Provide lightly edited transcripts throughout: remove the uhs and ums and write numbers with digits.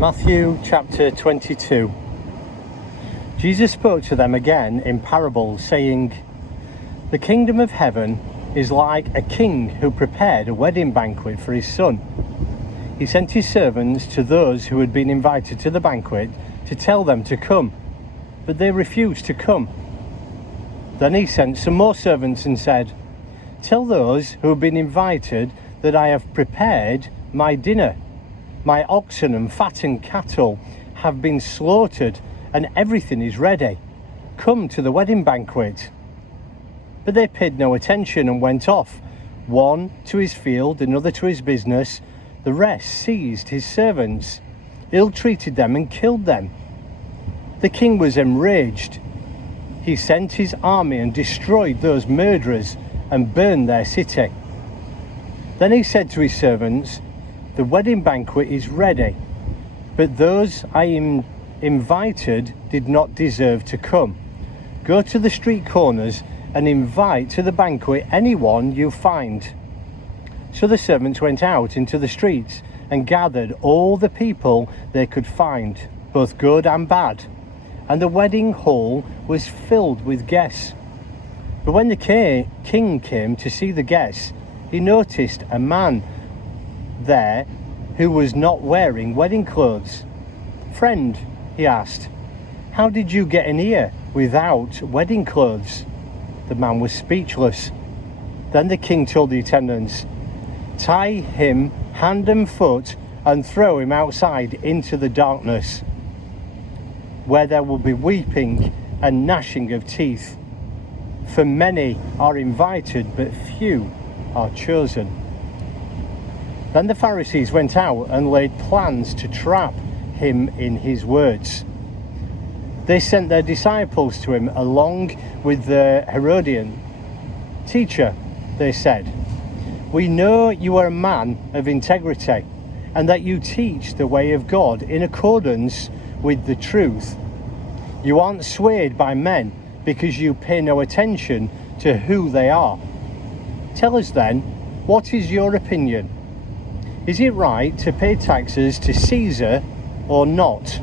Matthew chapter 22. Jesus spoke to them again in parables, saying, "The kingdom of heaven is like a king who prepared a wedding banquet for his son. He sent his servants to those who had been invited to the banquet to tell them to come, but they refused to come. Then he sent some more servants and said, 'Tell those who have been invited that I have prepared my dinner. My oxen and fattened cattle have been slaughtered, and everything is ready. Come to the wedding banquet.' But they paid no attention and went off, one to his field, another to his business. The rest seized his servants, ill-treated them and killed them. The king was enraged. He sent his army and destroyed those murderers and burned their city. Then he said to his servants, 'The wedding banquet is ready, but those I invited did not deserve to come. Go to the street corners and invite to the banquet anyone you find.' So the servants went out into the streets and gathered all the people they could find, both good and bad, and the wedding hall was filled with guests. But when the king came to see the guests, he noticed a man there who was not wearing wedding clothes. 'Friend,' he asked, 'how did you get in here without wedding clothes?' The man was speechless. Then the king told the attendants, 'Tie him hand and foot and throw him outside into the darkness, where there will be weeping and gnashing of teeth. For many are invited, but few are chosen.' Then the Pharisees went out and laid plans to trap him in his words. They sent their disciples to him along with the Herodians. 'Teacher,' they said, 'we know you are a man of integrity and that you teach the way of God in accordance with the truth. You aren't swayed by men because you pay no attention to who they are. Tell us then, what is your opinion? Is it right to pay taxes to Caesar or not?'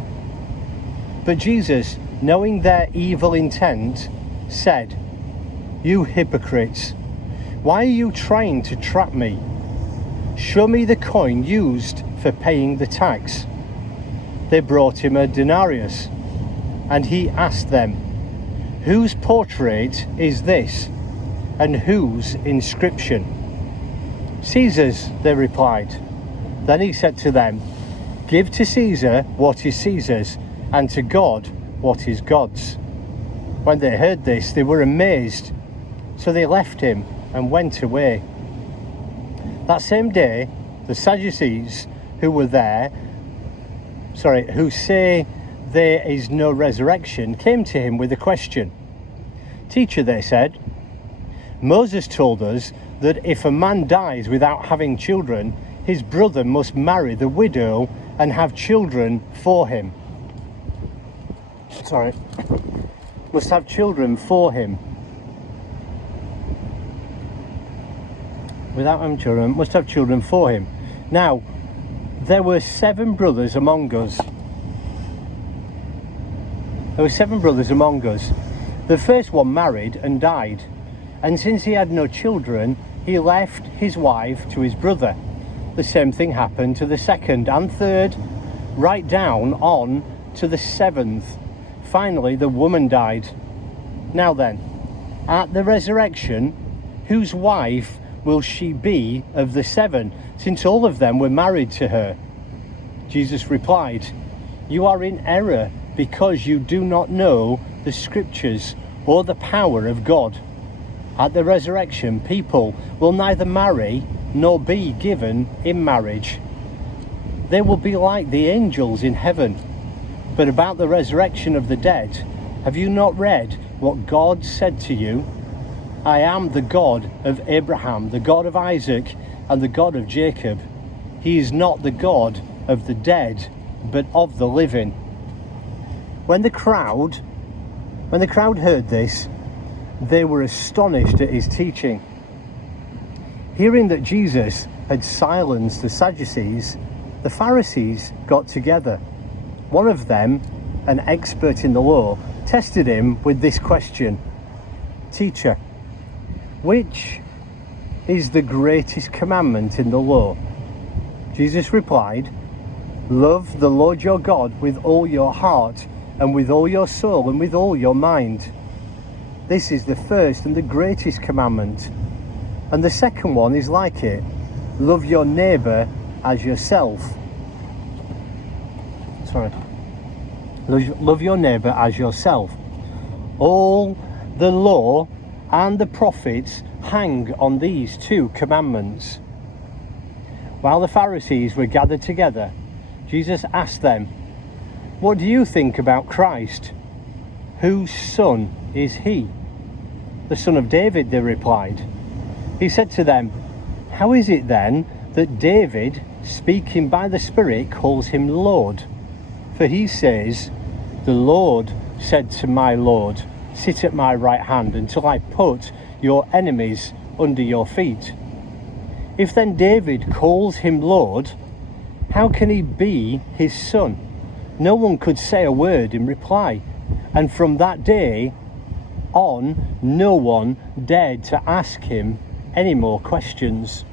But Jesus, knowing their evil intent, said, 'You hypocrites, why are you trying to trap me? Show me the coin used for paying the tax.' They brought him a denarius, and he asked them, 'Whose portrait is this, and whose inscription?' 'Caesar's,' they replied. Then he said to them, 'Give to Caesar what is Caesar's, and to God what is God's.' When they heard this, they were amazed. So they left him and went away. That same day, the Sadducees who say there is no resurrection, came to him with a question. 'Teacher,' they said, 'Moses told us that if a man dies without having children, his brother must marry the widow and have children for him. Must have children for him. Without having children, must have children for him. Now, there were 7 brothers among us. The first one married and died, and since he had no children, he left his wife to his brother. The same thing happened to the second and third, right down on to the 7th. Finally, the woman died. Now then, at the resurrection, whose wife will she be of the 7, since all of them were married to her?' Jesus replied, 'You are in error because you do not know the scriptures or the power of God. At the resurrection, people will neither marry nor be given in marriage. They will be like the angels in heaven. But about the resurrection of the dead, have you not read what God said to you? I am the God of Abraham, the God of Isaac, and the God of Jacob. He is not the God of the dead, but of the living.' When the crowd heard this, they were astonished at his teaching. Hearing that Jesus had silenced the Sadducees, the Pharisees got together. One of them, an expert in the law, tested him with this question: "Teacher, which is the greatest commandment in the law?" Jesus replied, "Love the Lord your God with all your heart and with all your soul and with all your mind. This is the first and the greatest commandment. And the second one is like it. Love your neighbour as yourself." Love your neighbour as yourself. All the law and the prophets hang on these two commandments. While the Pharisees were gathered together, Jesus asked them, "What do you think about Christ? Whose son is he?" "The son of David," they replied. He said to them, "How is it then that David, speaking by the Spirit, calls him Lord? For he says, 'The Lord said to my Lord, sit at my right hand until I put your enemies under your feet.' If then David calls him Lord, how can he be his son?" No one could say a word in reply, and from that day on, no one dared to ask him any more questions.